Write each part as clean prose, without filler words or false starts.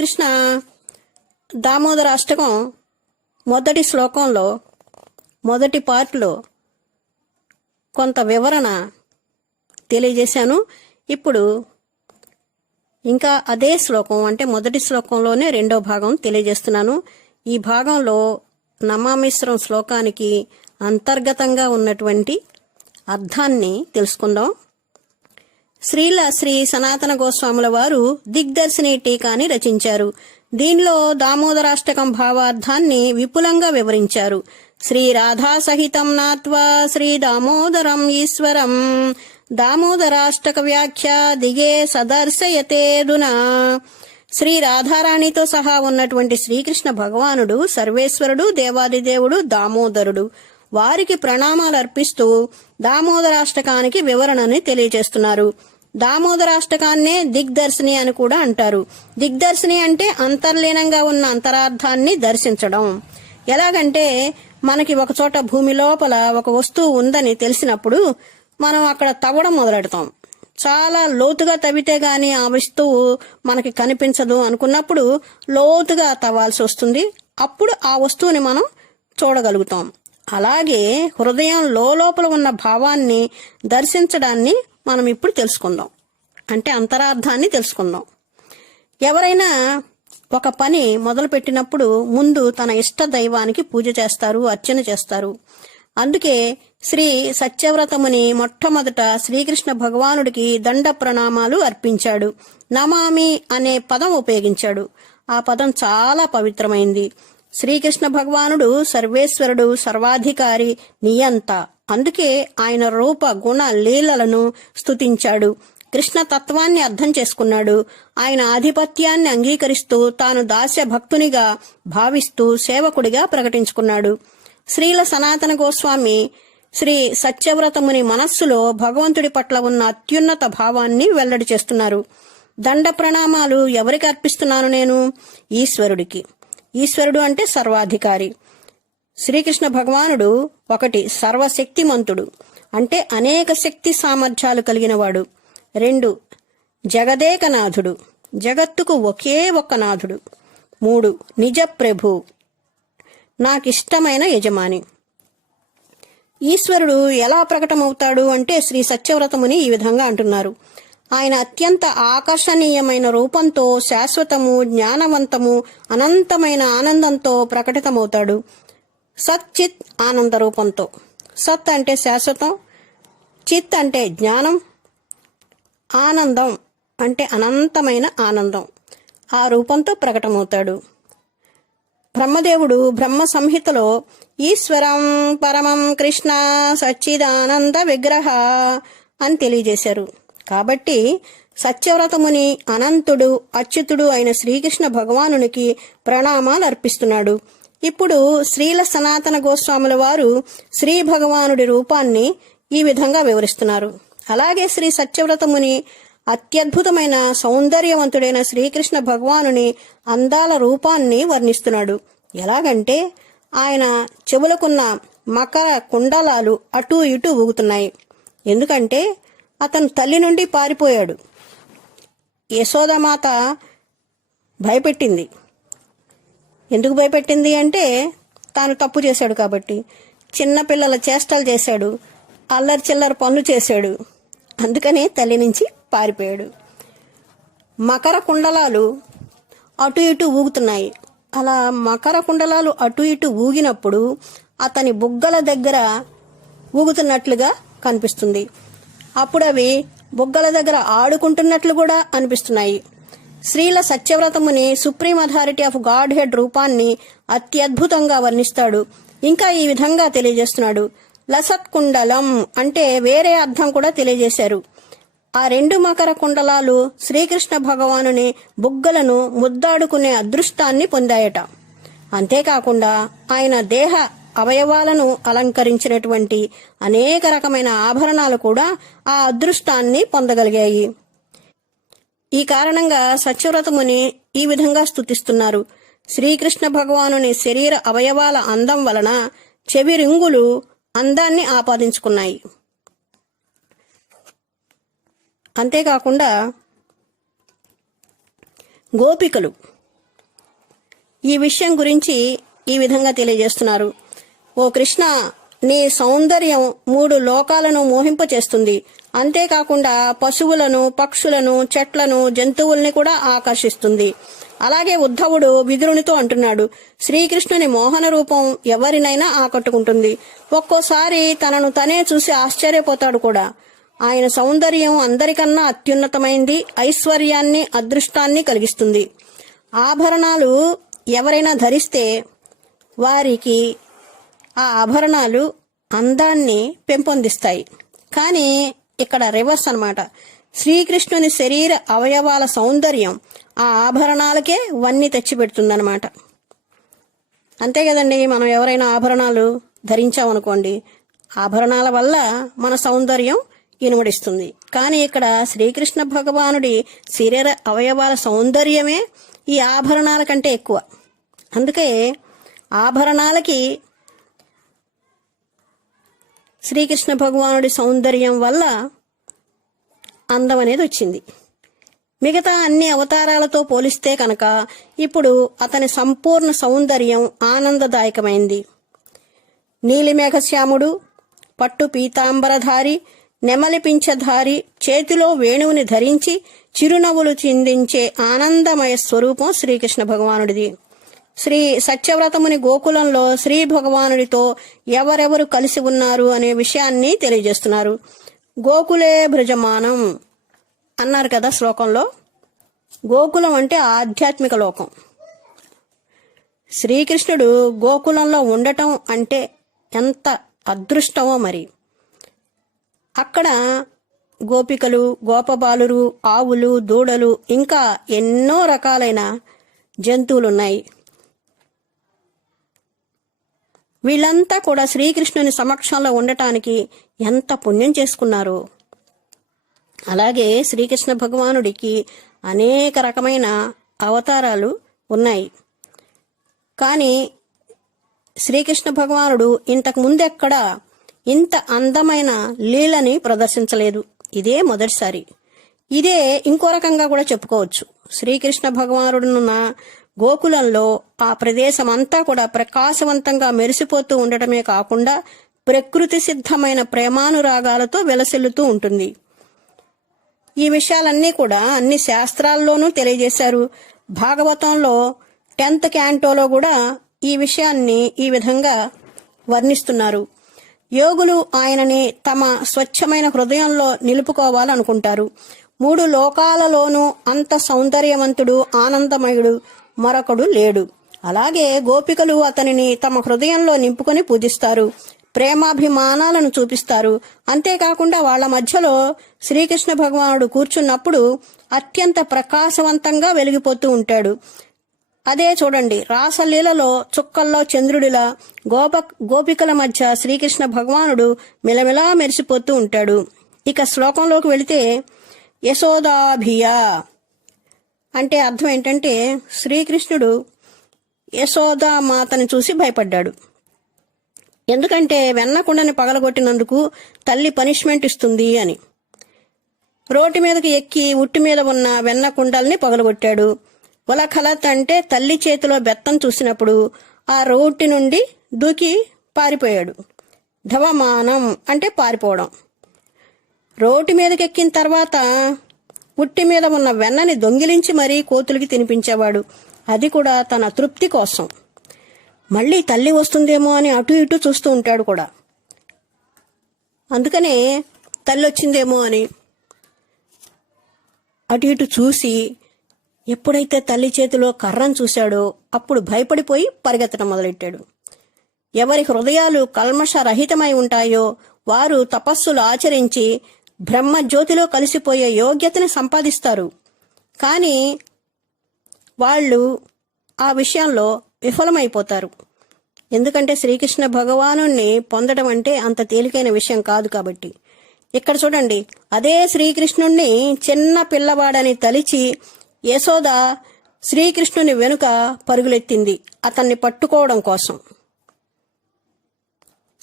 కృష్ణ దామోదర అష్టకం మొదటి శ్లోకంలో మొదటి పార్ట్లో కొంత వివరణ తెలియజేశాను. ఇప్పుడు ఇంకా అదే శ్లోకం అంటే మొదటి శ్లోకంలోనే రెండో భాగం తెలియజేస్తున్నాను. ఈ భాగంలో నమామిశ్రం శ్లోకానికి అంతర్గతంగా ఉన్నటువంటి అర్థాన్ని తెలుసుకుందాం. శ్రీ సనాతన గోస్వాముల వారు దిగ్దర్శిని టీకాని రచించారు. దీనిలో దామోదరాష్టకం భావార్థాన్ని విపులంగా వివరించారు. శ్రీ రాధా సహితం నాత్వా శ్రీ దామోదరం ఈశ్వరం దామోదరాష్టక వ్యాఖ్య దిగే సదర్శయతేదునా. శ్రీ రాధారాణితో సహా ఉన్నటువంటి శ్రీకృష్ణ భగవానుడు సర్వేశ్వరుడు, దేవాదిదేవుడు, దామోదరుడు. వారికి ప్రణామాలు అర్పిస్తూ దామోదరాష్టకానికి వివరణని తెలియజేస్తున్నారు. దామోదరాష్టకాన్నే దిగ్దర్శిని అని కూడా అంటారు. దిగ్దర్శిని అంటే అంతర్లీనంగా ఉన్న అంతరార్థాన్ని దర్శించడం. ఎలాగంటే మనకి ఒక చోట భూమి లోపల ఒక వస్తువు ఉందని తెలిసినప్పుడు మనం అక్కడ తవ్వడం మొదలెడతాం. చాలా లోతుగా తవ్వితే గాని ఆ వస్తువు మనకి కనిపించదు అనుకున్నప్పుడు లోతుగా తవ్వాల్సి వస్తుంది. అప్పుడు ఆ వస్తువుని మనం చూడగలుగుతాం. అలాగే హృదయం లోపల ఉన్న భావాన్ని దర్శించడాన్ని మనం ఇప్పుడు తెలుసుకుందాం. అంటే అంతరార్థాన్ని తెలుసుకుందాం. ఎవరైనా ఒక పని మొదలుపెట్టినప్పుడు ముందు తన ఇష్ట దైవానికి పూజ చేస్తారు, అర్చన చేస్తారు. అందుకే శ్రీ సత్యవ్రతముని మొట్టమొదట శ్రీకృష్ణ భగవానుడికి దండ ప్రణామాలు అర్పించాడు. నమామి అనే పదం ఉపయోగించాడు. ఆ పదం చాలా పవిత్రమైంది. శ్రీకృష్ణ భగవానుడు సర్వేశ్వరుడు, సర్వాధికారి, నియంత. అందుకే ఆయన రూప గుణ లీలలను స్తుతించాడు. కృష్ణ తత్వాన్ని అర్థం చేసుకున్నాడు. ఆయన ఆధిపత్యాన్ని అంగీకరిస్తూ తాను దాస్య భక్తునిగా భావిస్తూ సేవకుడిగా ప్రకటించుకున్నాడు. శ్రీల సనాతన గోస్వామి శ్రీ సత్యవ్రతముని మనస్సులో భగవంతుడి పట్ల ఉన్న అత్యున్నత భావాన్ని వెల్లడి చేస్తున్నారు. దండ ప్రణామాలు ఎవరికి అర్పిస్తున్నాను నేను? ఈశ్వరుడికి. ఈశ్వరుడు అంటే సర్వాధికారి. శ్రీకృష్ణ భగవానుడు ఒకటి సర్వశక్తిమంతుడు అంటే అనేక శక్తి సామర్థ్యాలు కలిగినవాడు. 2 జగదేకనాథుడు, జగత్తుకు ఒకే ఒక్క నాథుడు. 3 నిజ ప్రభు, నాకిష్టమైన యజమాని. ఈశ్వరుడు ఎలా ప్రకటమవుతాడు అంటే శ్రీ సత్యవ్రతముని ఈ విధంగా అంటున్నారు. ఆయన అత్యంత ఆకర్షణీయమైన రూపంతో, శాశ్వతము, జ్ఞానవంతము, అనంతమైన ఆనందంతో ప్రకటితమవుతాడు. సచ్చిత్ ఆనంద రూపంతో. సత్ అంటే శాశ్వతం, చిత్ అంటే జ్ఞానం, ఆనందం అంటే అనంతమైన ఆనందం. ఆ రూపంతో ప్రకటమవుతాడు. బ్రహ్మదేవుడు బ్రహ్మ సంహితలో ఈశ్వరం పరమం కృష్ణ సచ్చిదానంద విగ్రహ అని తెలియజేశారు. కాబట్టి సత్యవ్రతముని అనంతుడు, అచ్యుతుడు అయిన శ్రీకృష్ణ భగవానునికి ప్రణామాలు అర్పిస్తున్నాడు. ఇప్పుడు శ్రీల సనాతన గోస్వాముల వారు శ్రీ భగవానుడి రూపాన్ని ఈ విధంగా వివరిస్తున్నారు. అలాగే శ్రీ సత్యవ్రతముని అత్యద్భుతమైన సౌందర్యవంతుడైన శ్రీకృష్ణ భగవానుని అందాల రూపాన్ని వర్ణిస్తున్నాడు. ఎలాగంటే ఆయన చెవులకున్న మకర కుండలాలు అటూ ఇటూ ఊగుతున్నాయి. ఎందుకంటే అతను తల్లి నుండి పారిపోయాడు. యశోదమాత భయపెట్టింది. ఎందుకు భయపెట్టింది అంటే తాను తప్పు చేశాడు కాబట్టి. చిన్నపిల్లల చేష్టలు చేశాడు, అల్లరి చిల్లర పనులు చేశాడు. అందుకనే తల్లి నుంచి పారిపోయాడు. మకర కుండలాలు అటు ఇటు ఊగుతున్నాయి. అలా మకర కుండలాలు అటు ఇటు ఊగినప్పుడు అతని బుగ్గల దగ్గర ఊగుతున్నట్లుగా కనిపిస్తుంది. అప్పుడు అవి బుగ్గల దగ్గర ఆడుకుంటున్నట్లు కూడా అనిపిస్తున్నాయి. Srila Satyavratamuni supreme authority of Godhead రూపాన్ని అత్యద్భుతంగా వర్ణిస్తాడు. ఇంకా ఈ విధంగా తెలియజేస్తున్నాడు. లసత్ కుండలం అంటే వేరే అర్థం కూడా తెలియజేశారు. ఆ 2 మకర కుండలాలు శ్రీకృష్ణ భగవానుని బుగ్గలను ముద్దాడుకునే అదృష్టాన్ని పొందాయట. అంతేకాకుండా ఆయన దేహ అవయవాలను అలంకరించినటువంటి అనేక రకమైన ఆభరణాలు కూడా ఆ అదృష్టాన్ని పొందగలిగాయి. ఈ కారణంగా సత్యవ్రతముని ఈ విధంగా స్తుతిస్తున్నారు. శ్రీకృష్ణ భగవానుని శరీర అవయవాల అందం వలన చెవి రింగులు అందాన్ని ఆపాదించుకున్నాయి. అంతేకాకుండా గోపికలు ఈ విషయం గురించి ఈ విధంగా తెలియజేస్తున్నారు. ఓ కృష్ణ, నీ సౌందర్యం 3 లోకాలను మోహింపచేస్తుంది. అంతేకాకుండా పశువులను, పక్షులను, చెట్లను, జంతువుల్ని కూడా ఆకర్షిస్తుంది. అలాగే ఉద్ధవుడు విదురునితో అంటున్నాడు, శ్రీకృష్ణుని మోహన రూపం ఎవరినైనా ఆకట్టుకుంటుంది. ఒక్కోసారి తనను తనే చూసి ఆశ్చర్యపోతాడు కూడా. ఆయన సౌందర్యం అందరికన్నా అత్యున్నతమైంది, ఐశ్వర్యాన్ని, అదృష్టాన్ని కలిగిస్తుంది. ఆభరణాలు ఎవరైనా ధరిస్తే వారికి ఆ ఆభరణాలు అందాన్ని పెంపొందిస్తాయి. కానీ ఇక్కడ రివర్స్ అన్నమాట. శ్రీకృష్ణుని శరీర అవయవాల సౌందర్యం ఆ ఆభరణాలకే వన్ని తెచ్చిపెడుతుందన్నమాట. అంతే కదండి, మనం ఎవరైనా ఆభరణాలు ధరించామనుకోండి, ఆభరణాల వల్ల మన సౌందర్యం ఇనుమడిస్తుంది. కానీ ఇక్కడ శ్రీకృష్ణ భగవానుడి శరీర అవయవాల సౌందర్యమే ఈ ఆభరణాల కంటే ఎక్కువ. అందుకే ఆభరణాలకి శ్రీకృష్ణ భగవానుడి సౌందర్యం వల్ల అందం అనేది వచ్చింది. మిగతా అన్ని అవతారాలతో పోలిస్తే కనుక ఇప్పుడు అతని సంపూర్ణ సౌందర్యం ఆనందదాయకమైంది. నీలిమేఘశ్యాముడు, పట్టు పీతాంబరధారి, నెమలి పింఛధారి, చేతిలో వేణువుని ధరించి చిరునవ్వులు చిందించే ఆనందమయ స్వరూపం శ్రీకృష్ణ భగవానుడిది. శ్రీ సత్యవ్రతముని గోకులంలో శ్రీ భగవానుడితో ఎవరెవరు కలిసి ఉన్నారు అనే విషయాన్ని తెలియజేస్తున్నారు. గోకులే భృజమానం అన్నారు కదా శ్లోకంలో. గోకులం అంటే ఆధ్యాత్మిక లోకం. శ్రీకృష్ణుడు గోకులంలో ఉండటం అంటే ఎంత అదృష్టమో మరి. అక్కడ గోపికలు, గోపబాలురు, ఆవులు, దూడలు, ఇంకా ఎన్నో రకాలైన జంతువులున్నాయి. వీళ్ళంతా కూడా శ్రీకృష్ణుని సమక్షంలో ఉండటానికి ఎంత పుణ్యం చేసుకున్నారు. అలాగే శ్రీకృష్ణ భగవానుడికి అనేక రకమైన అవతారాలు ఉన్నాయి. కానీ శ్రీకృష్ణ భగవానుడు ఇంతకు ముందెక్కడా ఇంత అందమైన లీలని ప్రదర్శించలేదు. ఇదే మొదటిసారి. ఇదే ఇంకో రకంగా కూడా చెప్పుకోవచ్చు. శ్రీకృష్ణ భగవానుడున్న గోకులంలో ఆ ప్రదేశం అంతా కూడా ప్రకాశవంతంగా మెరిసిపోతూ ఉండటమే కాకుండా ప్రకృతి సిద్ధమైన ప్రేమానురాగాలతో వెలసిల్లుతూ ఉంటుంది. ఈ విషయాలన్నీ కూడా అన్ని శాస్త్రాల్లోనూ తెలియజేశారు. భాగవతంలో 10th క్యాంటోలో కూడా ఈ విషయాన్ని ఈ విధంగా వర్ణిస్తున్నారు. యోగులు ఆయనని తమ స్వచ్ఛమైన హృదయంలో నిలుపుకోవాలనుకుంటారు. 3 లోకాలలోనూ అంత సౌందర్యవంతుడు, ఆనందమయుడు మరొకడు లేడు. అలాగే గోపికలు అతనిని తమ హృదయంలో నింపుకొని పూజిస్తారు, ప్రేమాభిమానాలను చూపిస్తారు. అంతేకాకుండా వాళ్ల మధ్యలో శ్రీకృష్ణ భగవానుడు కూర్చున్నప్పుడు అత్యంత ప్రకాశవంతంగా వెలిగిపోతూ ఉంటాడు. అదే చూడండి, రాసలీలలో చుక్కల్లో చంద్రుడిలా గోపికల మధ్య శ్రీకృష్ణ భగవానుడు మిలమిలా మెరిసిపోతూ ఉంటాడు. ఇక శ్లోకంలోకి వెళితే యశోదాభియా అంటే అర్థం ఏంటంటే శ్రీకృష్ణుడు యశోదామాతని చూసి భయపడ్డాడు. ఎందుకంటే వెన్నకుండని పగలగొట్టినందుకు తల్లి పనిష్మెంట్ ఇస్తుంది అని. రోటి మీదకి ఎక్కి ఉట్టి మీద ఉన్న వెన్నకుండల్ని పగలగొట్టాడు. వలఖలత్ అంటే తల్లి చేతిలో బెత్తం చూసినప్పుడు ఆ రోటి నుండి దూకి పారిపోయాడు. ధవమానం అంటే పారిపోవడం. రోటి మీదకి ఎక్కిన తర్వాత ఉట్టి మీద ఉన్న వెన్నని దొంగిలించి మరీ కోతులకి తినిపించేవాడు. అది కూడా తన తృప్తి కోసం. మళ్ళీ తల్లి వస్తుందేమో అని అటు ఇటు చూస్తూ ఉంటాడు కూడా. అందుకనే తల్లి వచ్చిందేమో అని అటు ఇటు చూసి ఎప్పుడైతే తల్లి చేతిలో కర్రను చూశాడో అప్పుడు భయపడిపోయి పరిగెత్తడం మొదలెట్టాడు. ఎవరి హృదయాలు కల్మషరహితమై ఉంటాయో వారు తపస్సులు ఆచరించి బ్రహ్మజ్యోతిలో కలిసిపోయే యోగ్యతని సంపాదిస్తారు. కానీ వాళ్ళు ఆ విషయంలో విఫలమైపోతారు. ఎందుకంటే శ్రీకృష్ణ భగవానుణ్ణి పొందడం అంటే అంత తేలికైన విషయం కాదు కాబట్టి. ఇక్కడ చూడండి, అదే శ్రీకృష్ణుణ్ణి చిన్న పిల్లవాడని తలిచి యశోద శ్రీకృష్ణుని వెనుక పరుగులెత్తింది అతన్ని పట్టుకోవడం కోసం.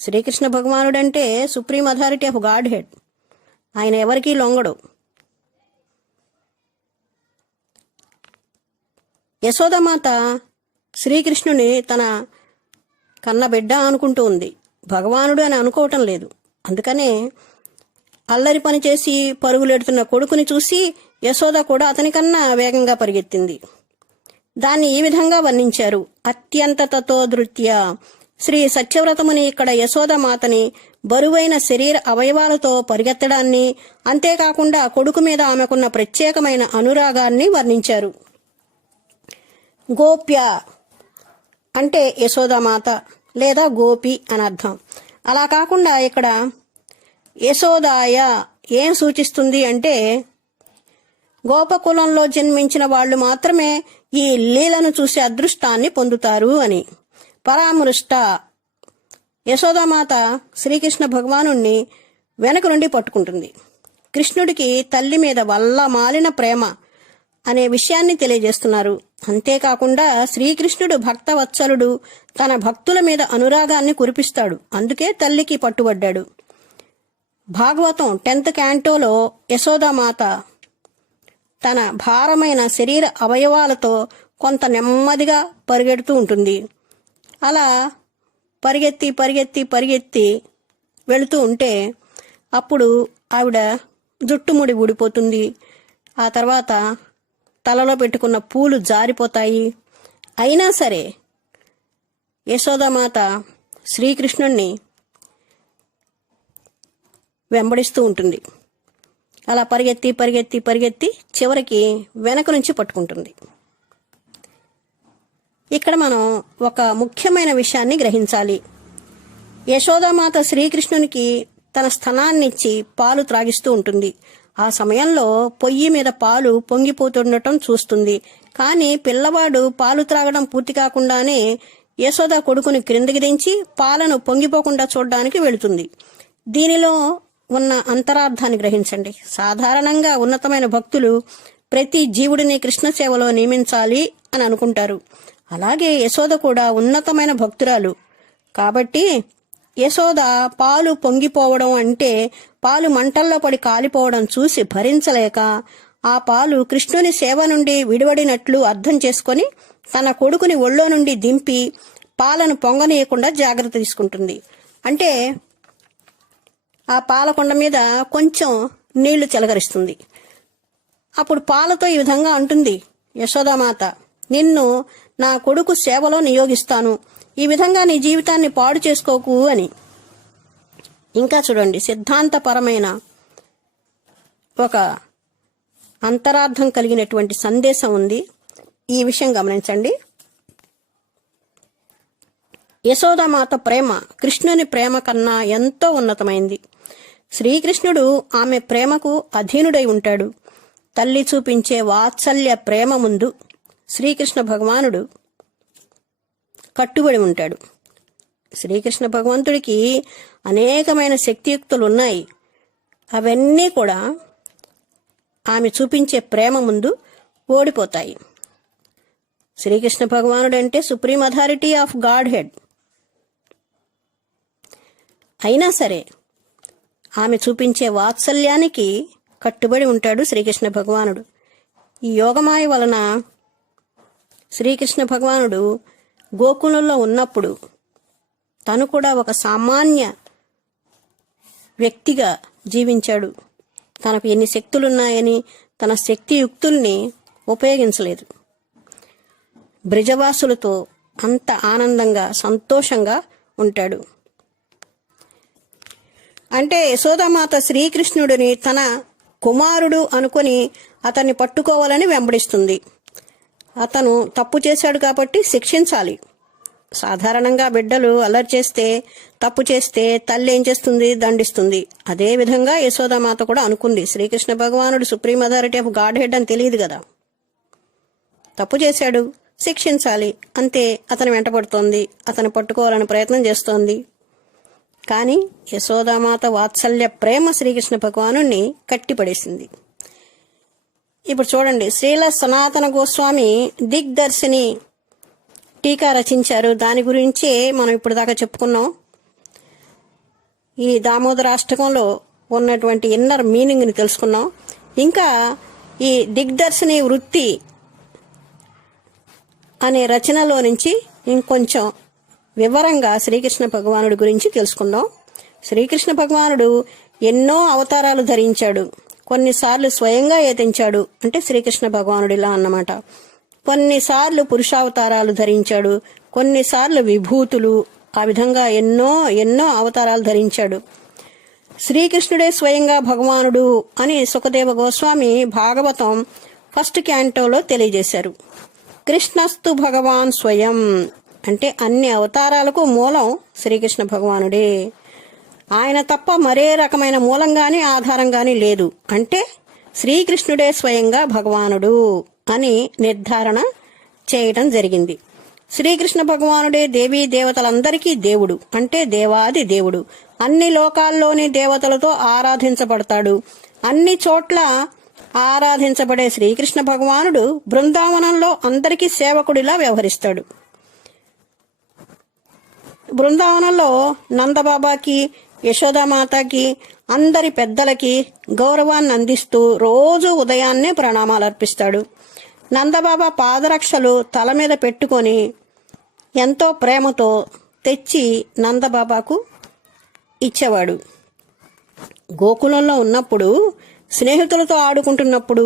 శ్రీకృష్ణ భగవానుడంటే supreme authority of Godhead. ఆయన ఎవరికీ లొంగడు. యశోదమాత శ్రీకృష్ణుని తన కన్నబిడ్డ అనుకుంటూ ఉంది, భగవానుడు అని అనుకోవటం లేదు. అందుకనే అల్లరి పని చేసి పరుగులెడుతున్న కొడుకుని చూసి యశోద కూడా అతనికన్నా వేగంగా పరిగెత్తింది. దాన్ని ఈ విధంగా వర్ణించారు. అత్యంత తతోధృత్య. శ్రీ సత్యవ్రతముని ఇక్కడ యశోదమాతని బరువైన శరీర అవయవాలతో పరిగెత్తడాన్ని, అంతేకాకుండా కొడుకు మీద ఆమెకున్న ప్రత్యేకమైన అనురాగాన్ని వర్ణించారు. గోప్య అంటే యశోదామాత లేదా గోపి అని అర్థం. అలా కాకుండా ఇక్కడ యశోదాయ ఏం సూచిస్తుంది అంటే గోపకులంలో జన్మించిన వాళ్ళు మాత్రమే ఈ లీలను చూసే అదృష్టాన్ని పొందుతారు అని. పరామృష్ట. యశోదామాత శ్రీకృష్ణ భగవానుణ్ణి వెనక నుండి పట్టుకుంటుంది. కృష్ణుడికి తల్లి మీద వల్ల మాలిన ప్రేమ అనే విషయాన్ని తెలియజేస్తున్నారు. అంతేకాకుండా శ్రీకృష్ణుడు భక్తవత్సలుడు, తన భక్తుల మీద అనురాగాన్ని కురిపిస్తాడు. అందుకే తల్లికి పట్టుబడ్డాడు. భాగవతం 10th క్యాంటోలో యశోదామాత తన భారమైన శరీర అవయవాలతో కొంత నెమ్మదిగా పరిగెడుతూ ఉంటుంది. అలా పరిగెత్తి పరిగెత్తి పరిగెత్తి వెళుతూ ఉంటే అప్పుడు ఆవిడ జుట్టుముడి ఊడిపోతుంది. ఆ తర్వాత తలలో పెట్టుకున్న పూలు జారిపోతాయి. అయినా సరే యశోదామాత శ్రీకృష్ణుణ్ణి వెంబడిస్తూ ఉంటుంది. అలా పరిగెత్తి పరిగెత్తి పరిగెత్తి చివరికి వెనక నుంచి పట్టుకుంటుంది. ఇక్కడ మనం ఒక ముఖ్యమైన విషయాన్ని గ్రహించాలి. యశోదామాత శ్రీకృష్ణునికి తన స్థనాన్నిచ్చి పాలు త్రాగిస్తూ ఉంటుంది. ఆ సమయంలో పొయ్యి మీద పాలు పొంగిపోతుండటం చూస్తుంది. కానీ పిల్లవాడు పాలు త్రాగడం పూర్తి కాకుండానే యశోద కొడుకుని క్రిందికి దించి పాలను పొంగిపోకుండా చూడడానికి వెళుతుంది. దీనిలో ఉన్న అంతరార్థాన్ని గ్రహించండి. సాధారణంగా ఉన్నతమైన భక్తులు ప్రతి జీవుడిని కృష్ణ సేవలో నియమించాలి అని అనుకుంటారు. అలాగే యశోద కూడా ఉన్నతమైన భక్తురాలు. కాబట్టి యశోద పాలు పొంగిపోవడం అంటే పాలు మంటల్లో పడి కాలిపోవడం చూసి భరించలేక ఆ పాలు కృష్ణుని సేవ నుండి విడివడినట్లు అర్థం చేసుకొని తన కొడుకుని ఒళ్ళో నుండి దింపి పాలను పొంగనీయకుండా జాగ్రత్త తీసుకుంటుంది. అంటే ఆ పాలకొండ మీద కొంచెం నీళ్లు చిలకరిస్తుంది. అప్పుడు పాలతో ఈ విధంగా అంటుంది, యశోదామాత, నిన్ను నా కొడుకు సేవలో నియోగిస్తాను, ఈ విధంగా నీ జీవితాన్ని పాడు చేసుకోకు అని. ఇంకా చూడండి, సిద్ధాంతపరమైన ఒక అంతరార్థం కలిగినటువంటి సందేశం ఉంది. ఈ విషయం గమనించండి. యశోదామాత ప్రేమ కృష్ణుని ప్రేమ కన్నా ఎంతో ఉన్నతమైంది. శ్రీకృష్ణుడు ఆమె ప్రేమకు అధీనుడై ఉంటాడు. తల్లి చూపించే వాత్సల్య ప్రేమ ముందు శ్రీకృష్ణ భగవానుడు కట్టుబడి ఉంటాడు. శ్రీకృష్ణ భగవంతుడికి అనేకమైన శక్తియుక్తులు ఉన్నాయి. అవన్నీ కూడా ఆమె చూపించే ప్రేమ ముందు ఓడిపోతాయి. శ్రీకృష్ణ భగవానుడు అంటే supreme authority of God head. అయినా సరే ఆమె చూపించే వాత్సల్యానికి కట్టుబడి ఉంటాడు శ్రీకృష్ణ భగవానుడు. ఈ యోగమాయ వలన శ్రీకృష్ణ భగవానుడు గోకులంలో ఉన్నప్పుడు తను కూడా ఒక సామాన్య వ్యక్తిగా జీవించాడు. తనకు ఎన్ని శక్తులున్నాయని తన శక్తియుక్తుల్ని ఉపయోగించలేదు. బ్రజవాసులతో అంత ఆనందంగా సంతోషంగా ఉంటాడు. అంటే యశోదామాత శ్రీకృష్ణుడిని తన కుమారుడు అనుకుని అతన్ని పట్టుకోవాలని వెంబడిస్తుంది. అతను తప్పు చేశాడు కాబట్టి శిక్షించాలి. సాధారణంగా బిడ్డలు అల్లరి చేస్తే, తప్పు చేస్తే తల్లి ఏం చేస్తుంది? దండిస్తుంది. అదేవిధంగా యశోదామాత కూడా అనుకుంది, శ్రీకృష్ణ భగవానుడు supreme authority of God head అని తెలియదు కదా, తప్పు చేశాడు, శిక్షించాలి, అంతే. అతను వెంటపడుతోంది, అతను పట్టుకోవాలని ప్రయత్నం చేస్తోంది. కానీ యశోదామాత వాత్సల్య ప్రేమ శ్రీకృష్ణ భగవానుణ్ణి కట్టిపడేసింది. ఇప్పుడు చూడండి, శ్రీల సనాతన గోస్వామి దిగ్దర్శిని టీకా రచించారు. దాని గురించి మనం ఇప్పుడు దాకా చెప్పుకున్నాం. ఈ దామోదరాష్టకంలో ఉన్నటువంటి ఇన్నర్ మీనింగ్ని తెలుసుకున్నాం. ఇంకా ఈ దిగ్దర్శిని వృత్తి అనే రచనలో నుంచి ఇంకొంచెం వివరంగా శ్రీకృష్ణ భగవానుడి గురించి తెలుసుకుందాం. శ్రీకృష్ణ భగవానుడు ఎన్నో అవతారాలు ధరించాడు. కొన్నిసార్లు స్వయంగా ఏతించాడు, అంటే శ్రీకృష్ణ భగవానుడిలా అన్నమాట. కొన్నిసార్లు పురుషావతారాలు ధరించాడు, కొన్నిసార్లు విభూతులు, ఆ విధంగా ఎన్నో అవతారాలు ధరించాడు. శ్రీకృష్ణుడే స్వయంగా భగవానుడు అని సుఖదేవ గోస్వామి భాగవతం 1st క్యాంటోలో తెలియజేశారు. కృష్ణస్తు భగవాన్ స్వయం, అంటే అన్ని అవతారాలకు మూలం శ్రీకృష్ణ భగవానుడే. ఆయన తప్ప మరే రకమైన మూలంగాని ఆధారంగాని లేదు, అంటే శ్రీకృష్ణుడే స్వయంగా భగవానుడు అని నిర్ధారణ చేయటం జరిగింది. శ్రీకృష్ణ భగవానుడే దేవీ దేవతలందరికీ దేవుడు, అంటే దేవాది దేవుడు. అన్ని లోకాల్లోని దేవతలతో ఆరాధించబడతాడు. అన్ని చోట్ల ఆరాధించబడే శ్రీకృష్ణ భగవానుడు బృందావనంలో అందరికీ సేవకుడిలా వ్యవహరిస్తాడు. బృందావనంలో నందబాబాకి, యశోదామాతకి, అందరి పెద్దలకి గౌరవాన్ని అందిస్తూ రోజు ఉదయాన్నే ప్రణామాలు అర్పిస్తాడు. నందబాబా పాదరక్షలు తల మీద పెట్టుకొని ఎంతో ప్రేమతో తెచ్చి నందబాబాకు ఇచ్చేవాడు. గోకులంలో ఉన్నప్పుడు, స్నేహితులతో ఆడుకుంటున్నప్పుడు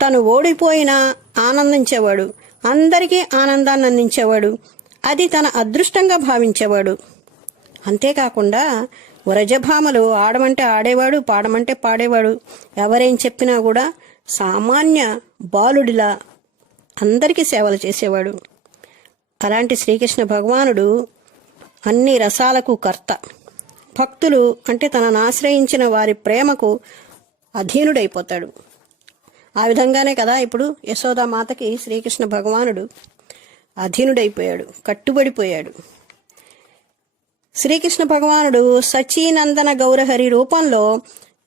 తను ఓడిపోయినా ఆనందించేవాడు. అందరికీ ఆనందాన్ని అందించేవాడు. అది తన అదృష్టంగా భావించేవాడు. అంతేకాకుండా వ్రజభామలు ఆడమంటే ఆడేవాడు, పాడమంటే పాడేవాడు. ఎవరేం చెప్పినా కూడా సామాన్య బాలుడిలా అందరికీ సేవలు చేసేవాడు. అలాంటి శ్రీకృష్ణ భగవానుడు అన్ని రసాలకు కర్త. భక్తులు అంటే తనను ఆశ్రయించిన వారి ప్రేమకు అధీనుడైపోతాడు. ఆ విధంగానే కదా ఇప్పుడు యశోదామాతకి శ్రీకృష్ణ భగవానుడు అధీనుడైపోయాడు, కట్టుబడిపోయాడు. శ్రీకృష్ణ భగవానుడు సచీనందన గౌరహరి రూపంలో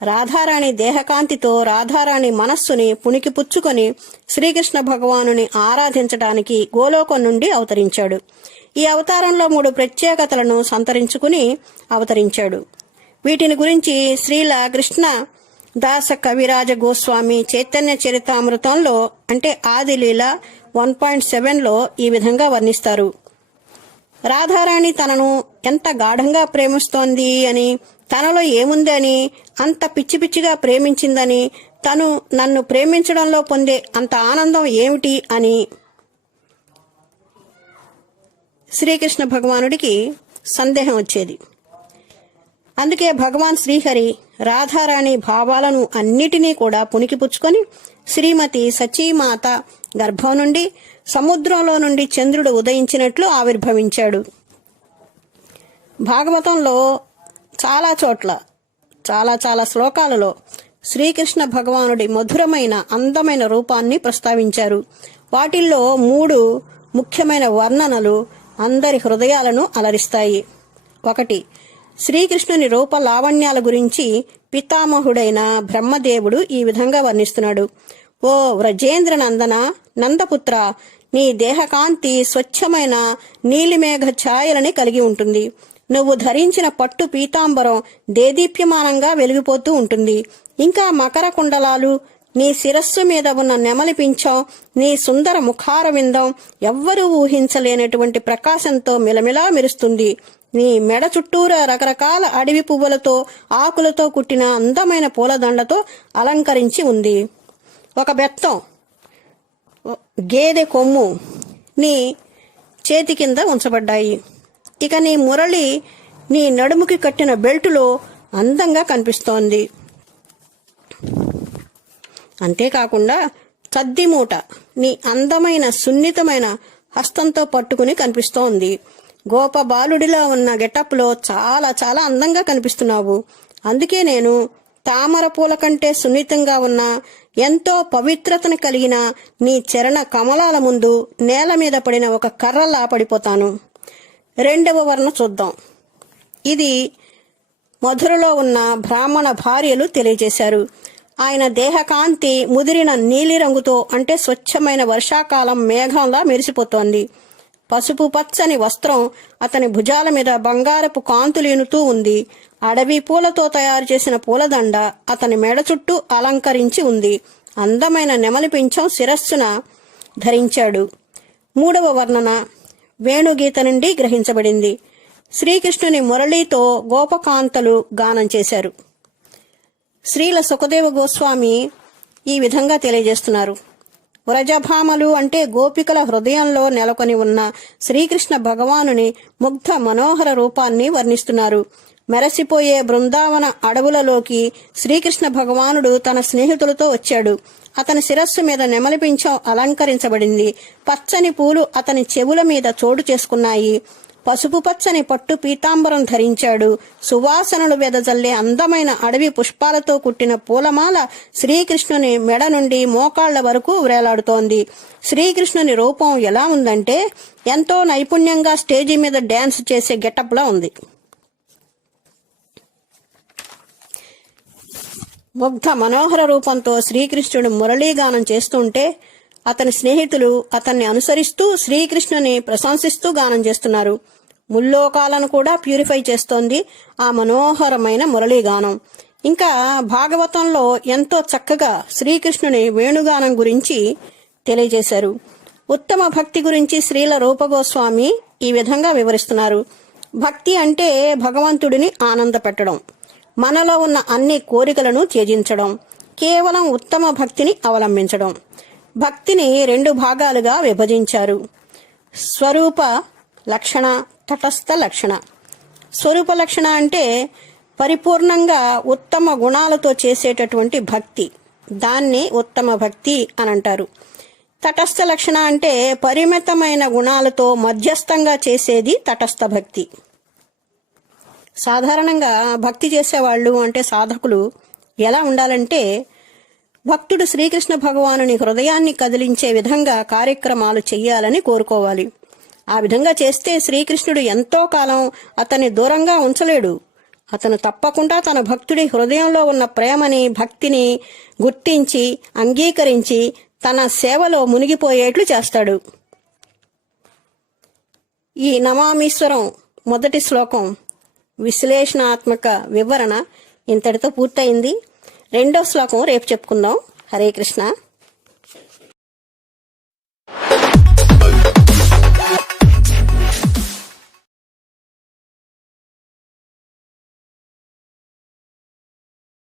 రాధారాణి దేహకాంతితో రాధారాణి మనస్సుని పుణికిపుచ్చుకొని శ్రీకృష్ణ భగవానుని ఆరాధించడానికి గోలోకం నుండి అవతరించాడు. ఈ అవతారంలో 3 ప్రత్యేకతలను సంతరించుకుని అవతరించాడు. వీటిని గురించి శ్రీల కృష్ణ దాస కవిరాజ గోస్వామి చైతన్య చరితామృతంలో, అంటే ఆదిలీల 1.7లో ఈ విధంగా వర్ణిస్తారు. రాధారాణి తనను ఎంత గాఢంగా ప్రేమిస్తోంది అని, తనలో ఏముందని అంత పిచ్చి పిచ్చిగా ప్రేమించిందని, తను నన్ను ప్రేమించడంలో పొందే అంత ఆనందం ఏమిటి అని శ్రీకృష్ణ భగవానుడికి సందేహం వచ్చేది. అందుకే భగవాన్ శ్రీహరి రాధారాణి భావాలను అన్నిటినీ కూడా పుణికిపుచ్చుకొని శ్రీమతి సచీమాత గర్భం నుండి సముద్రంలో నుండి చంద్రుడు ఉదయించినట్లు ఆవిర్భవించాడు. భాగవతంలో చాలా చోట్ల చాలా శ్లోకాలలో శ్రీకృష్ణ భగవానుడి మధురమైన అందమైన రూపాన్ని ప్రస్తావించారు. వాటిల్లో 3 ముఖ్యమైన వర్ణనలు అందరి హృదయాలను అలరిస్తాయి. 1, శ్రీకృష్ణుని రూప లావణ్యాల గురించి పితామహుడైన బ్రహ్మదేవుడు ఈ విధంగా వర్ణిస్తున్నాడు. ఓ వ్రజేంద్ర నందన, నందపుత్ర, నీ దేహకాంతి స్వచ్ఛమైన నీలిమేఘ ఛాయలని కలిగి ఉంటుంది. నువ్వు ధరించిన పట్టు పీతాంబరం దేదీప్యమానంగా వెలిగిపోతూ ఉంటుంది. ఇంకా మకర కుండలాలు, నీ శిరస్సు మీద ఉన్న నెమలి పింఛం, నీ సుందర ముఖార విందం ఎవ్వరూ ఊహించలేనటువంటి ప్రకాశంతో మిలమిలా మెరుస్తుంది. నీ మెడ చుట్టూరా రకరకాల అడవి పువ్వులతో, ఆకులతో కుట్టిన అందమైన పూలదండతో అలంకరించి ఉంది. ఒక బెత్తం, గేదె కొమ్ము నీ చేతి కింద ఉంచబడ్డాయి. ఇక నీ మురళి నీ నడుముకి కట్టిన బెల్టులో అందంగా కనిపిస్తోంది. అంతేకాకుండా చద్దిమూట నీ అందమైన సున్నితమైన హస్తంతో పట్టుకుని కనిపిస్తోంది. గోప బాలుడిలా ఉన్న గెటప్లో చాలా అందంగా కనిపిస్తున్నావు. అందుకే నేను తామర పూల కంటే సున్నితంగా ఉన్న ఎంతో పవిత్రతను కలిగిన నీ చరణ కమలాల ముందు నేల మీద పడిన ఒక కర్రలా పడిపోతాను. 2వ వర్ణ చూద్దాం. ఇది మధురలో ఉన్న బ్రాహ్మణ భార్యలు తెలియజేశారు. ఆయన దేహకాంతి ముదిరిన నీలిరంగుతో, అంటే స్వచ్ఛమైన వర్షాకాలం మేఘంలా మెరిసిపోతోంది. పసుపు పచ్చని వస్త్రం అతని భుజాల మీద బంగారపు కాంతులీనుతూ ఉంది. అడవి పూలతో తయారు చేసిన పూలదండ అతని మెడ చుట్టూ అలంకరించి ఉంది. అందమైన నెమలి పింఛం శిరస్సున ధరించాడు. మూడవ వర్ణన వేణుగీత నుండి గ్రహించబడింది. శ్రీకృష్ణుని మురళీతో గోపకాంతలు గానం చేశారు. శ్రీల సుఖదేవ గోస్వామి ఈ విధంగా తెలియజేస్తున్నారు. వ్రజభామలు అంటే గోపికల హృదయంలో నెలకొని ఉన్న శ్రీకృష్ణ భగవానుని ముగ్ధ మనోహర రూపాన్ని వర్ణిస్తున్నారు. మెరసిపోయే బృందావన అడవులలోకి శ్రీకృష్ణ భగవానుడు తన స్నేహితులతో వచ్చాడు. అతని శిరస్సు మీద నెమలి పింఛం అలంకరించబడింది. పచ్చని పూలు అతని చెవుల మీద చోటు చేసుకున్నాయి. పసుపు పచ్చని పట్టు పీతాంబరం ధరించాడు. సువాసనలు వెదజల్లే అందమైన అడవి పుష్పాలతో కుట్టిన పూలమాల శ్రీకృష్ణుని మెడ నుండి మోకాళ్ల వరకు వేలాడుతోంది. శ్రీకృష్ణుని రూపం ఎలా ఉందంటే ఎంతో నైపుణ్యంగా స్టేజి మీద డాన్స్ చేసే గెటప్లా ఉంది. ముగ్ధ మనోహర రూపంతో శ్రీకృష్ణుడు మురళీగానం చేస్తుంటే అతని స్నేహితులు అతన్ని అనుసరిస్తూ శ్రీకృష్ణుని ప్రశంసిస్తూ గానం చేస్తున్నారు. ముల్లోకాలను కూడా ప్యూరిఫై చేస్తోంది ఆ మనోహరమైన మురళీగానం. ఇంకా భాగవతంలో ఎంతో చక్కగా శ్రీకృష్ణుని వేణుగానం గురించి తెలియజేశారు. ఉత్తమ భక్తి గురించి శ్రీల రూపగోస్వామి ఈ విధంగా వివరిస్తున్నారు. భక్తి అంటే భగవంతుడిని ఆనంద పెట్టడం, మనలో ఉన్న అన్ని కోరికలను త్యజించడం, కేవలం ఉత్తమ భక్తిని అవలంబించడం. భక్తిని 2 భాగాలుగా విభజించారు. స్వరూప లక్షణ, తటస్థ లక్షణ. స్వరూప లక్షణ అంటే పరిపూర్ణంగా ఉత్తమ గుణాలతో చేసేటటువంటి భక్తి, దాన్ని ఉత్తమ భక్తి అని అంటారు. తటస్థ లక్షణ అంటే పరిమితమైన గుణాలతో మధ్యస్థంగా చేసేది తటస్థ భక్తి. సాధారణంగా భక్తి చేసేవాళ్ళు అంటే సాధకులు ఎలా ఉండాలంటే భక్తుడు శ్రీకృష్ణ భగవానుని హృదయాన్ని కదిలించే విధంగా కార్యక్రమాలు చెయ్యాలని కోరుకోవాలి. ఆ విధంగా చేస్తే శ్రీకృష్ణుడు ఎంతో కాలం అతన్ని దూరంగా ఉంచలేడు. అతను తప్పకుండా తన భక్తుడి హృదయంలో ఉన్న ప్రేమని, భక్తిని గుర్తించి అంగీకరించి తన సేవలో మునిగిపోయేట్లు చేస్తాడు. ఈ నమామీశ్వరం మొదటి శ్లోకం విశ్లేషణాత్మక వివరణ ఇంతటితో పూర్తయింది. 2వ శ్లోకం రేపు చెప్పుకుందాం. హరే కృష్ణ.